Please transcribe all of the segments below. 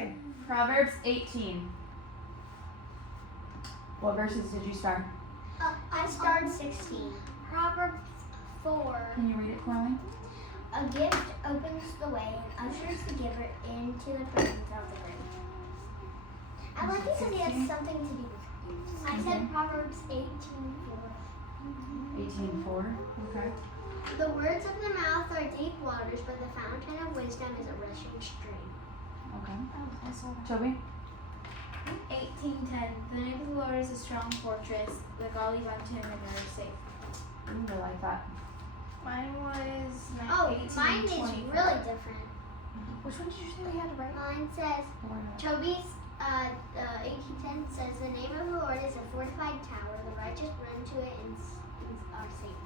Okay. Proverbs 18. What verses did you start? I started 16. Proverbs 4. Can you read it for me? A gift opens the way and ushers the giver into the presence of the great. I like it because it has something to do with gifts. I said Proverbs 18:4. 18:4. Okay. The words of the mouth are deep waters, but the fountain of wisdom is a rushing stream. Okay. Oh, I saw that. Toby? 18:10. The name of the Lord is a strong fortress. The godly run to him and are safe. Ooh, I like that. Mine was 18:24. Mine is really different. Which one did you say we had to write? Mine says, Toby's 18:10 says, the name of the Lord is a fortified tower. The righteous run to it and are safe.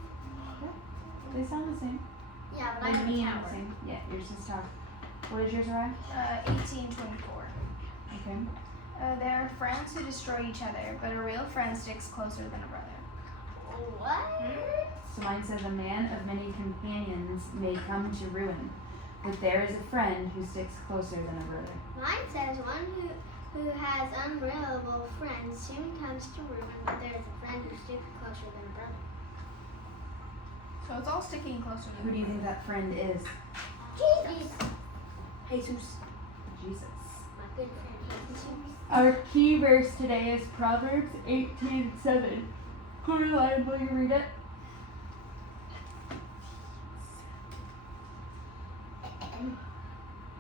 They sound the same. Yeah, but I They have a mean tower. the same. Yeah, yours is tower. What is yours, Ryan? 18:24. Okay. There are friends who destroy each other, but a real friend sticks closer than a brother. What? So mine says, a man of many companions may come to ruin, but there is a friend who sticks closer than a brother. Mine says, one who has unreliable friends soon comes to ruin, but there is a friend who sticks closer than a brother. So it's all sticking closer Who do you think that friend is? Jesus. Jesus. Jesus. My good friend Jesus. Our key verse today is Proverbs 18:7. Caroline, will you read it?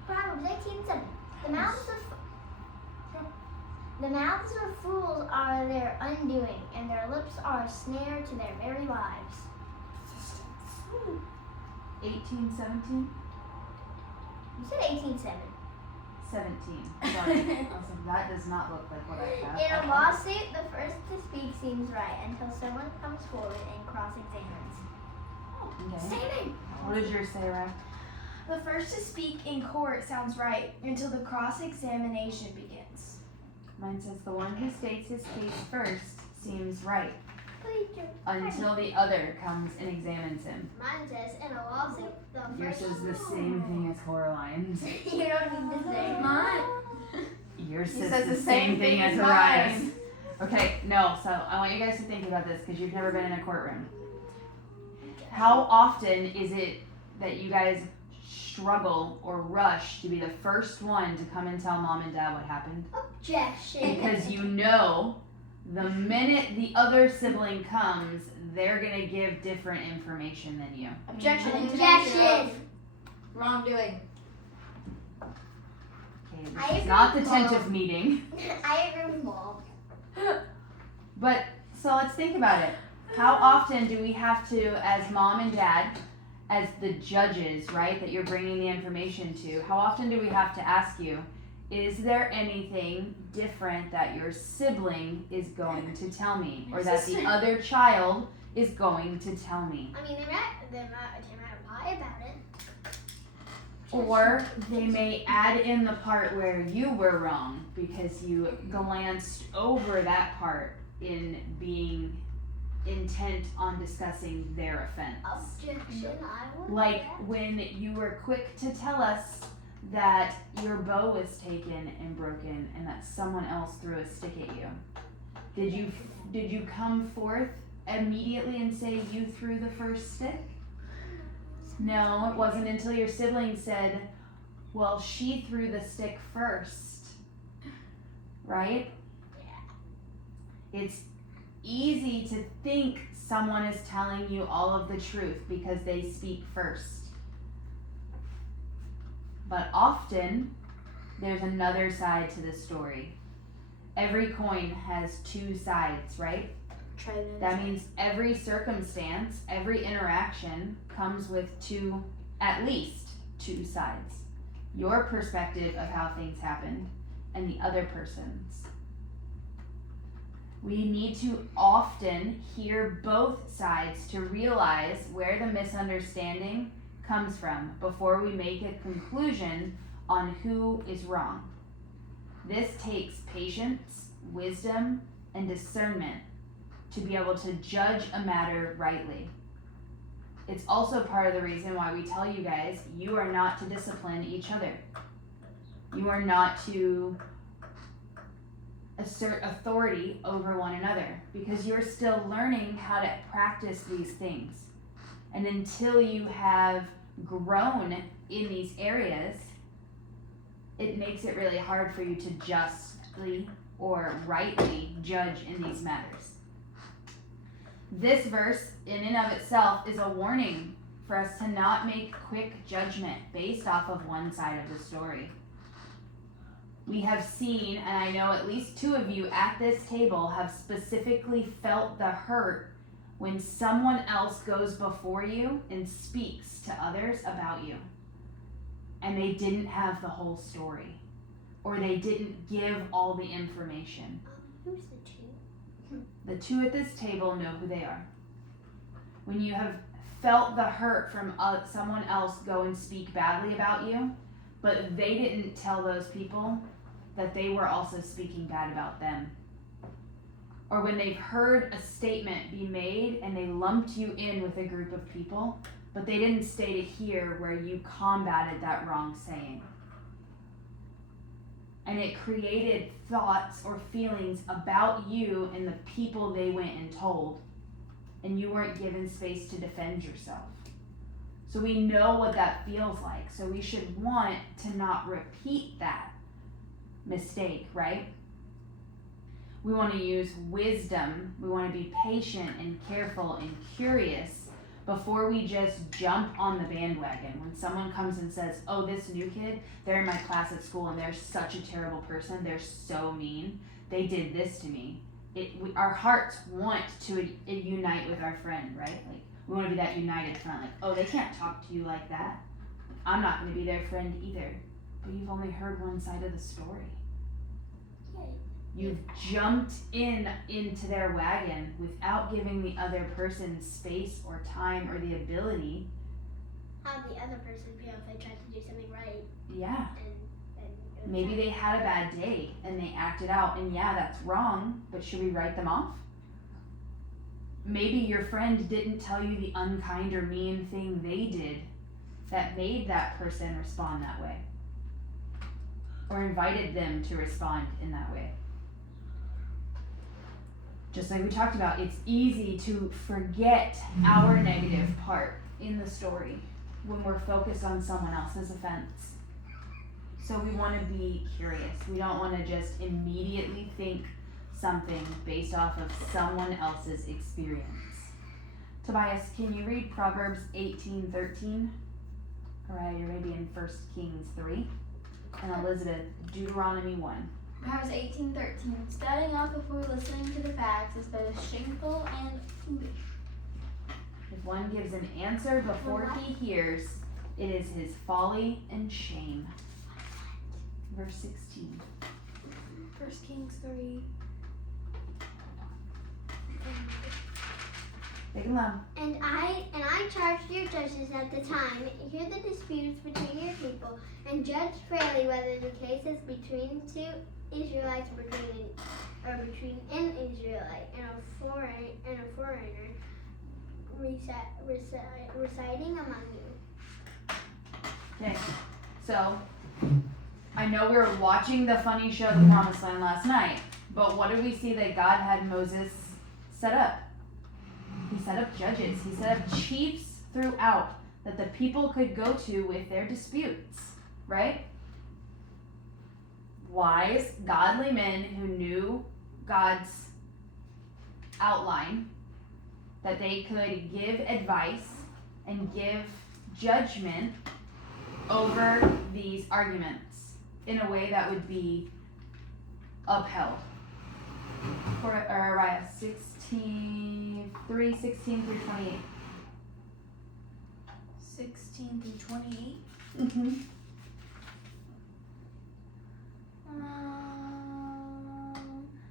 Proverbs 18:7. The mouths of fools are their undoing, and their lips are a snare to their very lives. 18:17. You said 18:7. 17. Sorry. Awesome. That does not look like what I have. In a lawsuit, the first to speak seems right until someone comes forward and cross-examines. Okay. Examine! What does yours say, Ryan? The first to speak in court sounds right until the cross-examination begins. Mine says, the one who states his case first seems right Please do. until the other comes and examines him. Mine says, in a lawsuit, the Yours first... is the same thing as Coraline's. You don't need to say mine. Yours He says the same thing as Ariah's. mine. Okay, no, so I want you guys to think about this because you've never been in a courtroom. How often is it that you guys struggle or rush to be the first one to come and tell mom and dad what happened? Objection. Because you know the minute the other sibling comes, they're going to give different information than you. Objection. Objection. Wrongdoing. Okay, I this is agree not the with tent Mom. of meeting. I agree with Mom. But, so let's think about it. How often do we have to, as mom and dad, as the judges, right, that you're bringing the information to, how often do we have to ask you, is there anything different that your sibling is going to tell me? Or that the other child is going to tell me? I mean, they might lie about it. Or they may add in the part where you were wrong because you glanced over that part in being intent on discussing their offense. Objection. I will. Like when you were quick to tell us that your bow was taken and broken and that someone else threw a stick at you. Did you come forth immediately and say you threw the first stick? No, it wasn't until your sibling said, well, she threw the stick first. Right? Yeah. It's easy to think someone is telling you all of the truth because they speak first. But often, there's another side to the story. Every coin has two sides, right? That means every circumstance, every interaction comes with at least two sides. Your perspective of how things happened and the other person's. We need to often hear both sides to realize where the misunderstanding comes from before we make a conclusion on who is wrong. This takes patience, wisdom, and discernment to be able to judge a matter rightly. It's also part of the reason why we tell you guys you are not to discipline each other. You are not to assert authority over one another because you're still learning how to practice these things. And until you have grown in these areas, it makes it really hard for you to justly or rightly judge in these matters. This verse, in and of itself, is a warning for us to not make quick judgment based off of one side of the story. We have seen, and I know at least 2 of you at this table have specifically felt the hurt when someone else goes before you and speaks to others about you, and they didn't have the whole story, or they didn't give all the information. Who's the 2? The 2 at this table know who they are. When you have felt the hurt from someone else go and speak badly about you, but they didn't tell those people that they were also speaking bad about them. Or when they've heard a statement be made and they lumped you in with a group of people, but they didn't stay to hear where you combated that wrong saying. And it created thoughts or feelings about you and the people they went and told, and you weren't given space to defend yourself. So we know what that feels like, so we should want to not repeat that mistake, right? We want to use wisdom. We want to be patient and careful and curious before we just jump on the bandwagon. When someone comes and says, oh, this new kid, they're in my class at school and they're such a terrible person, they're so mean, they did this to me. Our hearts want to unite with our friend, right? Like, we want to be that united friend. Like, oh, they can't talk to you like that. I'm not going to be their friend either. But you've only heard one side of the story. You've jumped into their wagon without giving the other person space or time or the ability. How the other person feel if they tried to do something right. Yeah. And Maybe they had a bad day and they acted out, and yeah, that's wrong, but should we write them off? Maybe your friend didn't tell you the unkind or mean thing they did that made that person respond that way, or invited them to respond in that way. Just like we talked about, it's easy to forget our negative part in the story when we're focused on someone else's offense. So we want to be curious. We don't want to just immediately think something based off of someone else's experience. Tobias, can you read Proverbs 18:13? All right, you're going to be in 1 Kings 3. And Elizabeth, Deuteronomy 1. Proverbs 18:13. Studying up before listening to the facts is both shameful and foolish. If one gives an answer before he hears, it is his folly and shame. Verse 16. 1 Kings 3. Big and loud. And I charged your judges at the time, hear the disputes between your people, and judge fairly whether the cases between 2 Israelites or between an Israelite and a foreigner residing among you. Okay, so I know we were watching the funny show The Promised Land last night, but what did we see that God had Moses set up? He set up judges. He set up chiefs throughout that the people could go to with their disputes, right? Wise, godly men who knew God's outline, that they could give advice and give judgment over these arguments in a way that would be upheld. For Uriah 16 through 28. 16 through 28. Mm-hmm.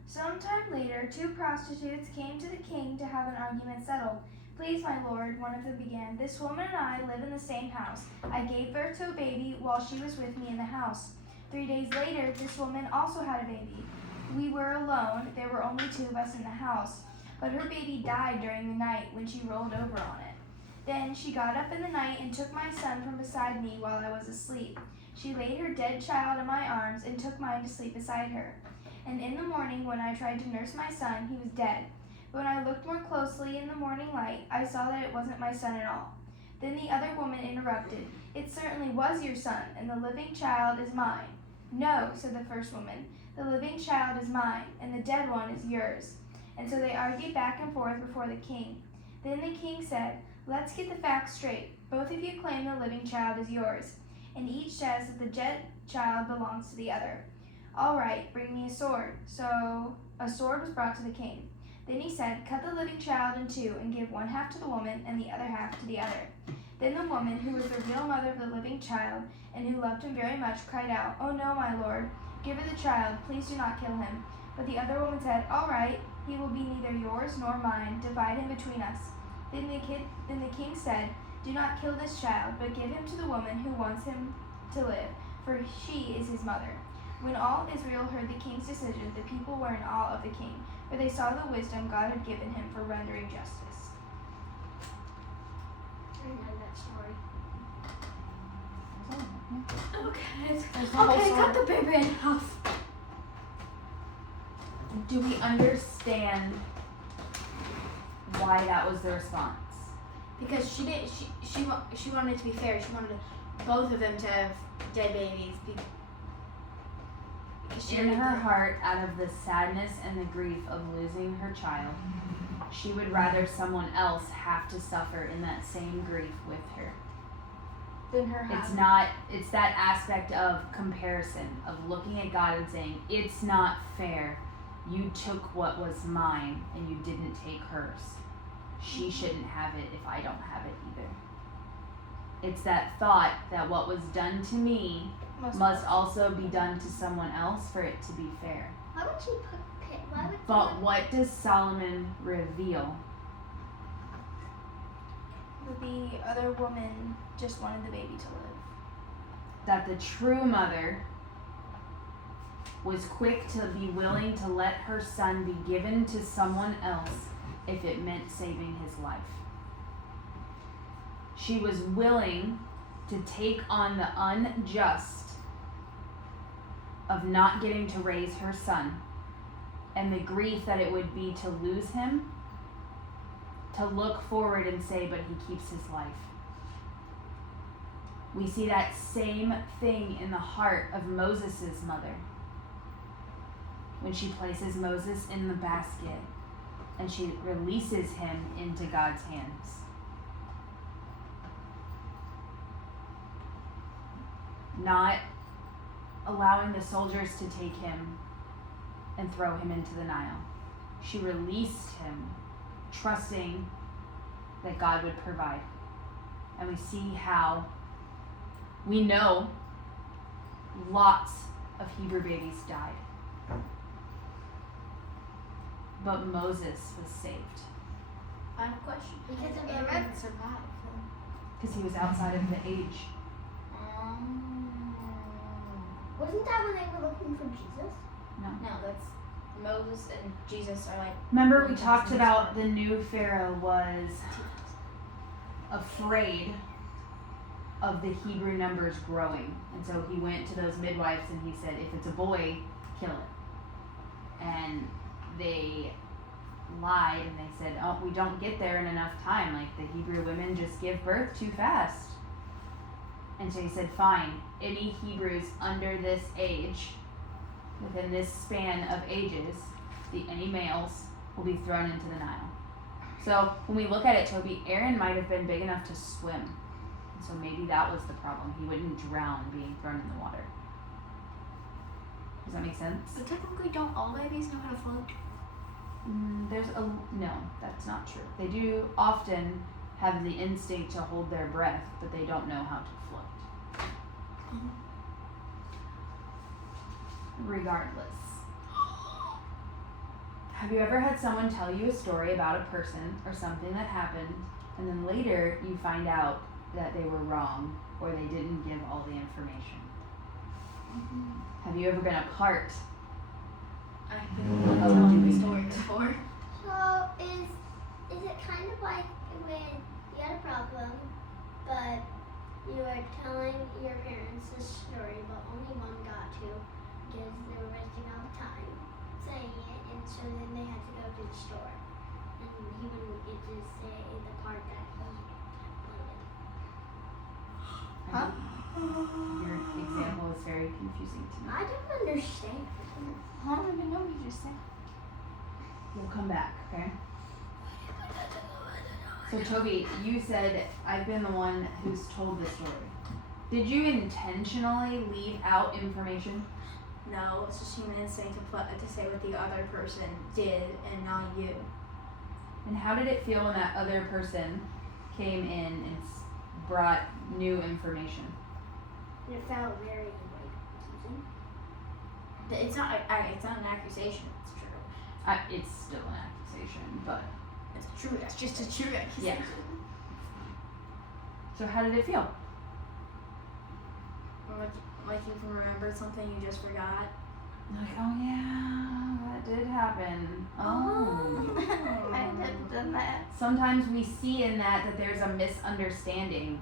Sometime later, 2 prostitutes came to the king to have an argument settled. Please, my lord, one of them began, this woman and I live in the same house. I gave birth to a baby while she was with me in the house. 3 days later, this woman also had a baby. We were alone. There were only 2 of us in the house. But her baby died during the night when she rolled over on it. Then she got up in the night and took my son from beside me while I was asleep. She laid her dead child in my arms and took mine to sleep beside her. And in the morning, when I tried to nurse my son, he was dead. But when I looked more closely in the morning light, I saw that it wasn't my son at all. Then the other woman interrupted. It certainly was your son, and the living child is mine. No, said the first woman. The living child is mine, and the dead one is yours. And so they argued back and forth before the king. Then the king said, let's get the facts straight. Both of you claim the living child is yours, and each says that the dead child belongs to the other. All right, bring me a sword. So a sword was brought to the king. Then he said, cut the living child in two and give one half to the woman and the other half to the other. Then the woman, who was the real mother of the living child and who loved him very much, cried out, oh no, my lord, give her the child, please do not kill him. But the other woman said, all right, he will be neither yours nor mine, divide him between us. Then the king said, do not kill this child, but give him to the woman who wants him to live, for she is his mother. When all Israel heard the king's decision, the people were in awe of the king, for they saw the wisdom God had given him for rendering justice. I know that story. Okay, cut the baby in half. Do we understand why that was the response? Because she didn't. She wanted it to be fair. She wanted both of them to have dead babies. Because she In didn't- her heart, out of the sadness and the grief of losing her child, she would rather someone else have to suffer in that same grief with her. Then her husband. It's that aspect of comparison, of looking at God and saying, it's not fair. You took what was mine and you didn't take hers. She shouldn't have it if I don't have it either. It's that thought that what was done to me must also be done to someone else for it to be fair. Why would she put pit? Why would But what does Solomon reveal? But the other woman just wanted the baby to live. That the true mother was quick to be willing to let her son be given to someone else if it meant saving his life. She was willing to take on the unjust of not getting to raise her son and the grief that it would be to lose him, to look forward and say, but he keeps his life. We see that same thing in the heart of Moses' mother when she places Moses in the basket and she releases him into God's hands. Not allowing the soldiers to take him and throw him into the Nile. She released him, trusting that God would provide. And we see how we know lots of Hebrew babies died. But Moses was saved I have a question. Because of Aaron Aaron? survived. because he was outside of the age. Wasn't that when they were looking for Jesus? No, that's Moses and Jesus are like. Remember we 1,000 talked years about apart. the new Pharaoh was afraid of the Hebrew numbers growing. And so he went to those midwives and he said, if it's a boy, kill it. And they lied and they said, oh, we don't get there in enough time. Like the Hebrew women just give birth too fast. And so he said, fine, any Hebrews under this age, within this span of ages, any males will be thrown into the Nile. So when we look at it, Toby, Aaron might have been big enough to swim. And so maybe that was the problem. He wouldn't drown being thrown in the water. Does that make sense? But technically, don't all babies know how to float? No, that's not true. They do often have the instinct to hold their breath, but they don't know how to float. Regardless. Have you ever had someone tell you a story about a person or something that happened, and then later you find out that they were wrong or they didn't give all the information? Have you ever been a part? I've been Oh, telling doing the story before. So is it kind of like when you had a problem, but you were telling your parents this story, but only one got to because they were wasting all the time saying it, and so then they had to go to the store. And he wouldn't get to say the part that he wanted. Huh? Your example is very confusing to me. I don't understand. I don't even know what you just said. We'll come back, okay? So Toby, you said I've been the one who's told this story. Did you intentionally leave out information? No, it's just human instinct to say what the other person did and not you. And how did it feel when that other person came in and brought new information? It felt very confusing. It's not an accusation. It's true. It's still an accusation, but It's true. That's just a true accusation. yeah. So how did it feel? Like you can remember something you just forgot. Like, oh yeah, that did happen. Oh. I have done that. Sometimes we see in that there's a misunderstanding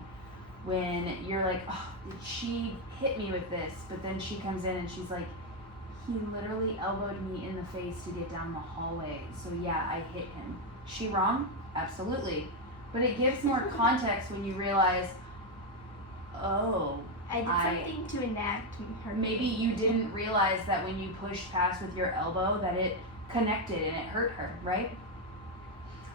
when you're like, oh, did she hit me with this? But then she comes in and she's like, he literally elbowed me in the face to get down the hallway. So yeah, I hit him. She wrong? Absolutely. But it gives more context when you realize, oh, I did something to enact her. maybe you didn't realize that when you pushed past with your elbow that it connected and it hurt her, right?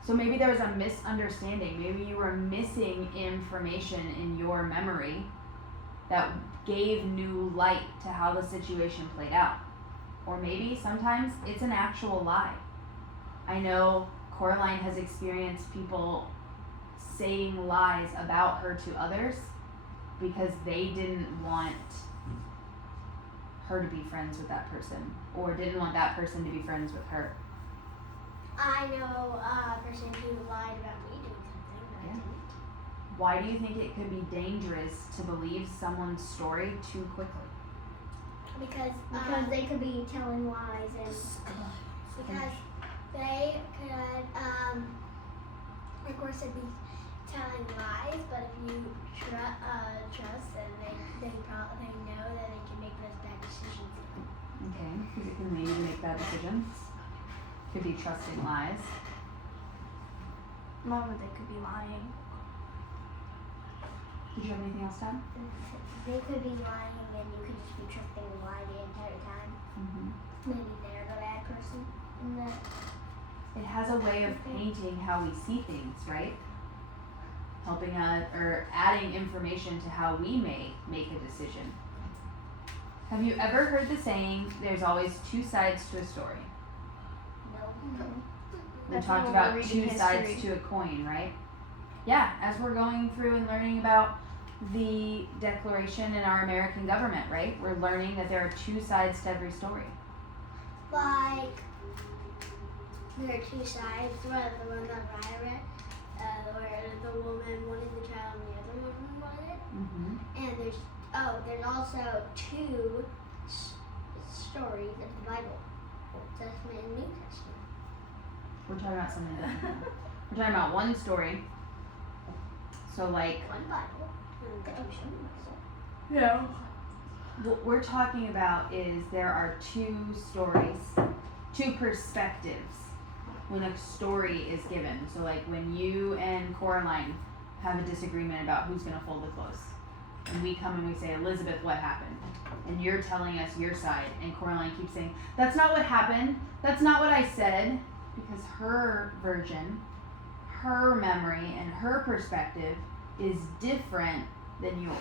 So maybe there was a misunderstanding. Maybe you were missing information in your memory that gave new light to how the situation played out. Or maybe sometimes it's an actual lie. I know Coraline has experienced people saying lies about her to others because they didn't want her to be friends with that person or didn't want that person to be friends with her. I know a person who lied about me doing something that I didn't. Why do you think it could be dangerous to believe someone's story too quickly? Because they could be telling lies and because they could of course they'd be telling lies, but if you trust then they probably know that they can make those bad decisions. Okay, because it can lead you to make bad decisions. Could be trusting lies. Mama, they could be lying. Did you have anything else, Dad? They could be lying and you could just be trusting the lie the entire time. Mm-hmm. Maybe they're the bad person in that. It has a way of painting how we see things, right? Helping us or adding information to how we may make a decision. Have you ever heard the saying, there's always two sides to a story? No. We That's talked when about we're two reading sides history. to a coin, right? Yeah, as we're going through and learning about the Declaration in our American government, right? We're learning that there are two sides to every story. Like, there are two sides. The one that I read, where the woman wanted the child and the other woman wanted it. Mm-hmm. And there's also two stories of the Bible, Old Testament and New Testament. We're talking about something different. We're talking about one story. So like, One Bible and the two stories. Yeah. what we're talking about is there are two stories, two perspectives when a story is given. So like when you and Coraline have a disagreement about who's going to fold the clothes. And we come and we say, Elizabeth, what happened? And you're telling us your side. And Coraline keeps saying, that's not what happened. That's not what I said. Because her version, her memory, and her perspective is different than yours.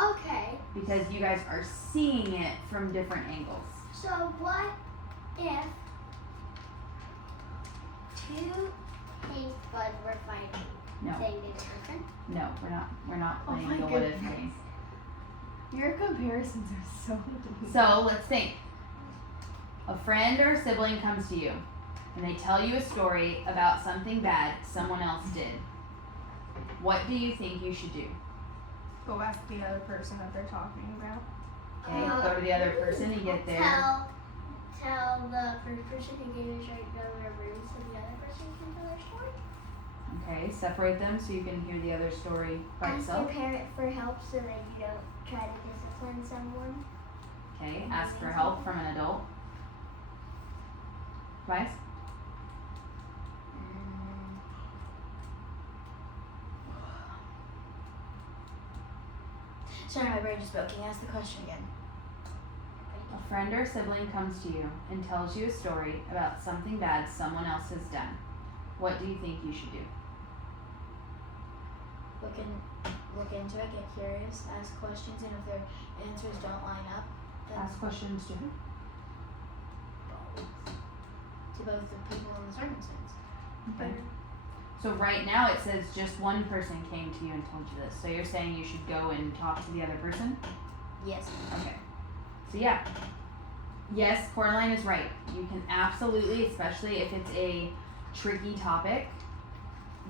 Okay, Because you guys are seeing it from different angles. so what if two taste buds were fighting? No. Saying they were different? No, we're not Oh playing my the what if goodness. game. Your comparisons are so So let's think. A friend or a sibling comes to you and they tell you a story about something bad someone else did. What do you think you should do? Go ask the other person that they're talking about. Okay, go to the other person and get there. Tell the first person who gave a story to go to their room so the other person can tell their story. Okay, separate them so you can hear the other story by Ask itself. your parent for help so that you don't try to discipline someone. Okay, ask for help from an adult. Twice? Sorry, my brain just broke. Can you ask the question again? A friend or sibling comes to you and tells you a story about something bad someone else has done. What do you think you should do? Look into it, get curious, ask questions, and if their answers don't line up, then Ask questions to who? to both the people and the circumstance. Okay. So right now it says just one person came to you and told you this. So you're saying you should go and talk to the other person? Yes. Okay. So yeah. Yes, Coraline is right. You can absolutely, especially if it's a tricky topic,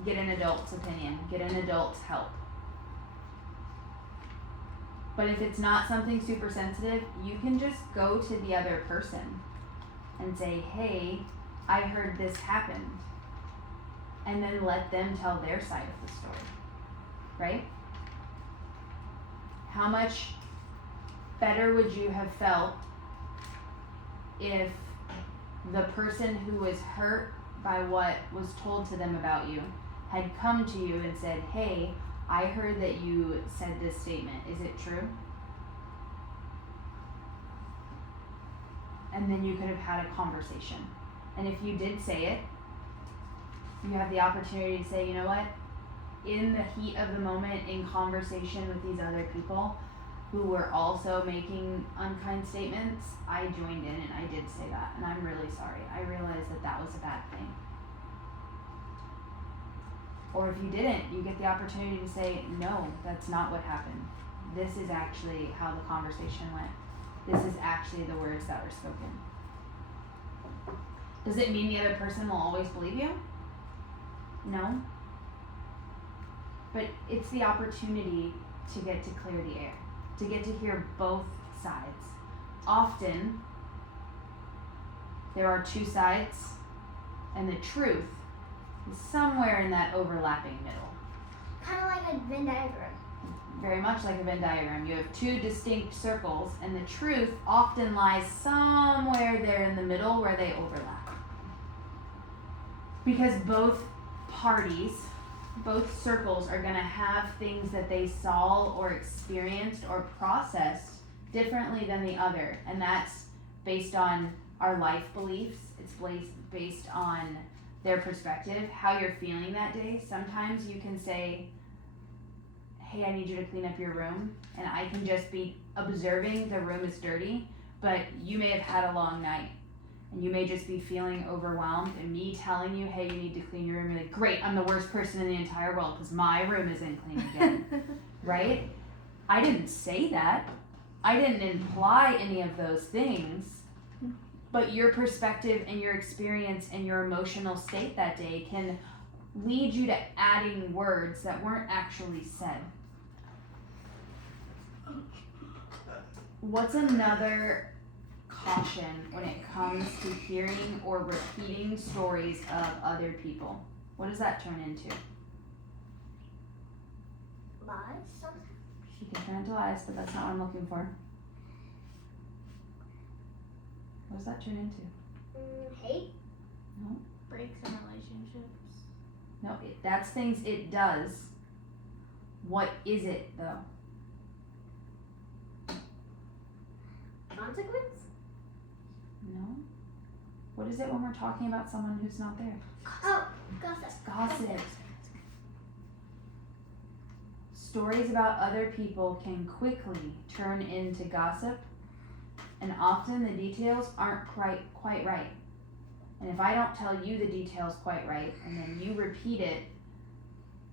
get an adult's opinion, get an adult's help. But if it's not something super sensitive, you can just go to the other person and say, hey, I heard this happened. And then let them tell their side of the story. Right? How much better would you have felt if the person who was hurt by what was told to them about you had come to you and said, hey, I heard that you said this statement. Is it true? And then you could have had a conversation. And if you did say it, you have the opportunity to say, you know what? In the heat of the moment, in conversation with these other people who were also making unkind statements, I joined in and I did say that. And I'm really sorry. I realized that that was a bad thing. Or if you didn't, you get the opportunity to say, no, that's not what happened. This is actually how the conversation went. This is actually the words that were spoken. Does it mean the other person will always believe you? No. But it's the opportunity to get to clear the air, to get to hear both sides. Often, there are two sides, and the truth is somewhere in that overlapping middle. Kind of like a Venn diagram. Very much like a Venn diagram. You have two distinct circles, and the truth often lies somewhere there in the middle where they overlap. Because both parties, both circles are going to have things that they saw or experienced or processed differently than the other. And that's based on our life beliefs. It's based on their perspective, how you're feeling that day. Sometimes you can say, hey, I need you to clean up your room. And I can just be observing the room is dirty, but you may have had a long night. And you may just be feeling overwhelmed, and me telling you, hey, you need to clean your room, you're like, great, I'm the worst person in the entire world because my room isn't clean again, right? I didn't say that. I didn't imply any of those things, but your perspective and your experience and your emotional state that day can lead you to adding words that weren't actually said. What's another caution when it comes to hearing or repeating stories of other people? What does that turn into? Lies sometimes. She can turn into lies, but that's not what I'm looking for. What does that turn into? Hate. No, Breaks in relationships. no, that's things it does. What is it though? Consequence. No. What is it when we're talking about someone who's not there? Oh, gossip. Gossip. Stories about other people can quickly turn into gossip, and often the details aren't quite right. And if I don't tell you the details quite right, and then you repeat it,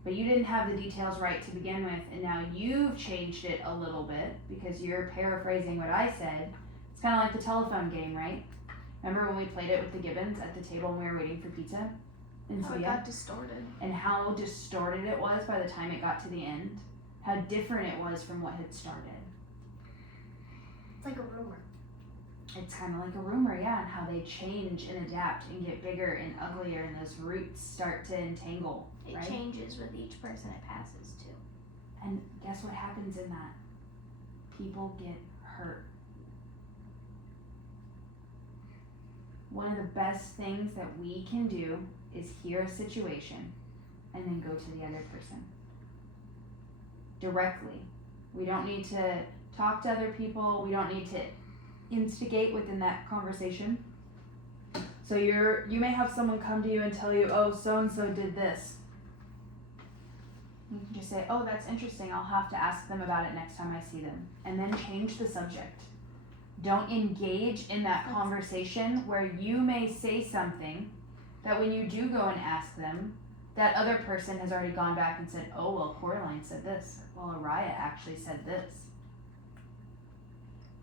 but you didn't have the details right to begin with, and now you've changed it a little bit because you're paraphrasing what I said, it's kind of like the telephone game, right? Remember when we played it with the Gibbons at the table when we were waiting for pizza? In How it Sevilla? got distorted. And how distorted it was by the time it got to the end. How different it was from what had started. It's like a rumor. It's kind of like a rumor, yeah, and how they change and adapt and get bigger and uglier, and those roots start to entangle. It right? changes with each person it passes to. And guess what happens in that? People get hurt. One of the best things that we can do is hear a situation and then go to the other person directly. We don't need to talk to other people. We don't need to instigate within that conversation. So you may have someone come to you and tell you, oh, so-and-so did this. You can just say, oh, that's interesting. I'll have to ask them about it next time I see them. And then change the subject. Don't engage in that conversation where you may say something that when you do go and ask them, that other person has already gone back and said, oh, well, Coraline said this. Well, Araya actually said this.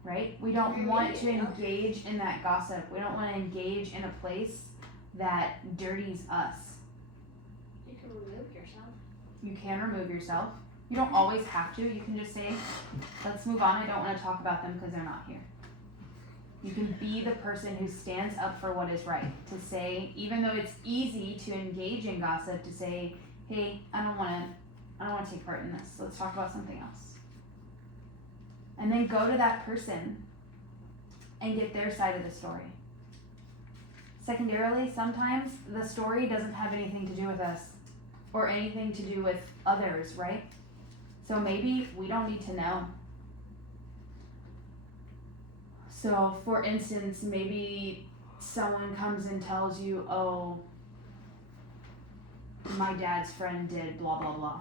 Right? We don't want to engage in that gossip. We don't want to engage in a place that dirties us. You can remove yourself. You can remove yourself. You don't always have to. You can just say, let's move on. I don't want to talk about them because they're not here. You can be the person who stands up for what is right. To say, even though it's easy to engage in gossip, to say, hey, I don't want to take part in this. Let's talk about something else. And then go to that person and get their side of the story. Secondarily, sometimes the story doesn't have anything to do with us or anything to do with others, right? So maybe we don't need to know. So for instance, maybe someone comes and tells you, oh, my dad's friend did blah, blah, blah.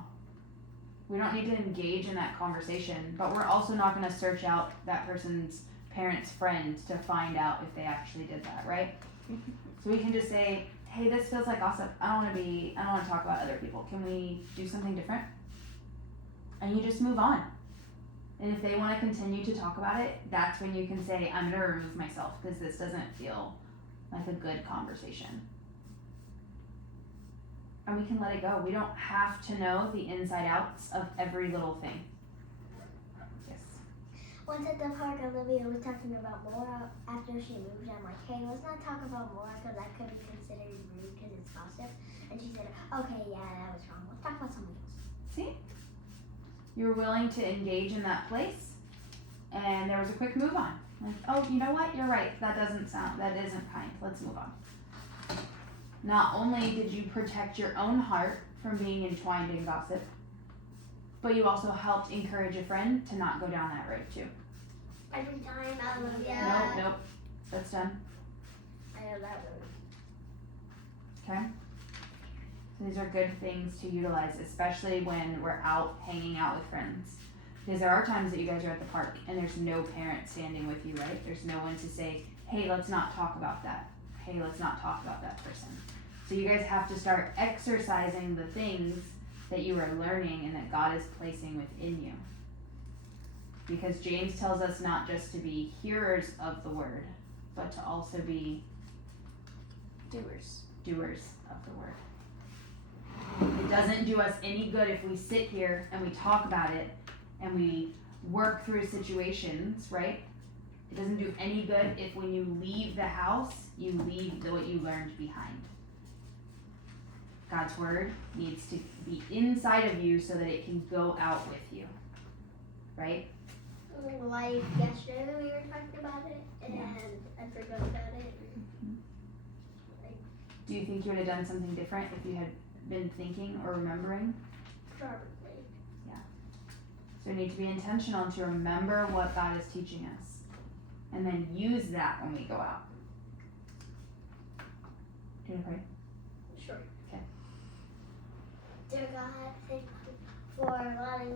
We don't need to engage in that conversation, but we're also not going to search out that person's parent's friend to find out if they actually did that, right? So we can just say, hey, this feels like gossip. I don't want to talk about other people. Can we do something different? And you just move on. And if they want to continue to talk about it, that's when you can say, I'm going to remove myself because this doesn't feel like a good conversation. And we can let it go. We don't have to know the inside outs of every little thing. Yes. Once at the park, Olivia was talking about Laura after she moved. I'm like, hey, let's not talk about Laura because that could be considered rude because it's gossip. And she said, okay, yeah, that was wrong. Let's talk about something else. See? You were willing to engage in that place, and there was a quick move on. Like, oh, you know what? You're right. That isn't kind. Let's move on. Not only did you protect your own heart from being entwined in gossip, but you also helped encourage a friend to not go down that road too. Every time, Olivia. Nope. That's done. I know that road. Okay? So these are good things to utilize, especially when we're out hanging out with friends. Because there are times that you guys are at the park and there's no parent standing with you, right? There's no one to say, hey, let's not talk about that. Hey, let's not talk about that person. So you guys have to start exercising the things that you are learning and that God is placing within you. Because James tells us not just to be hearers of the word, but to also be doers of the word. It doesn't do us any good if we sit here and we talk about it and we work through situations, right? It doesn't do any good if when you leave the house, you leave what you learned behind. God's word needs to be inside of you so that it can go out with you, right? Like yesterday we were talking about it and I forgot about it. Do you think you would have done something different if you had been thinking or remembering? Probably. So we need to be intentional to remember what God is teaching us and then use that when we go out. Do you want to pray? Sure. Okay. Dear God, thank you for letting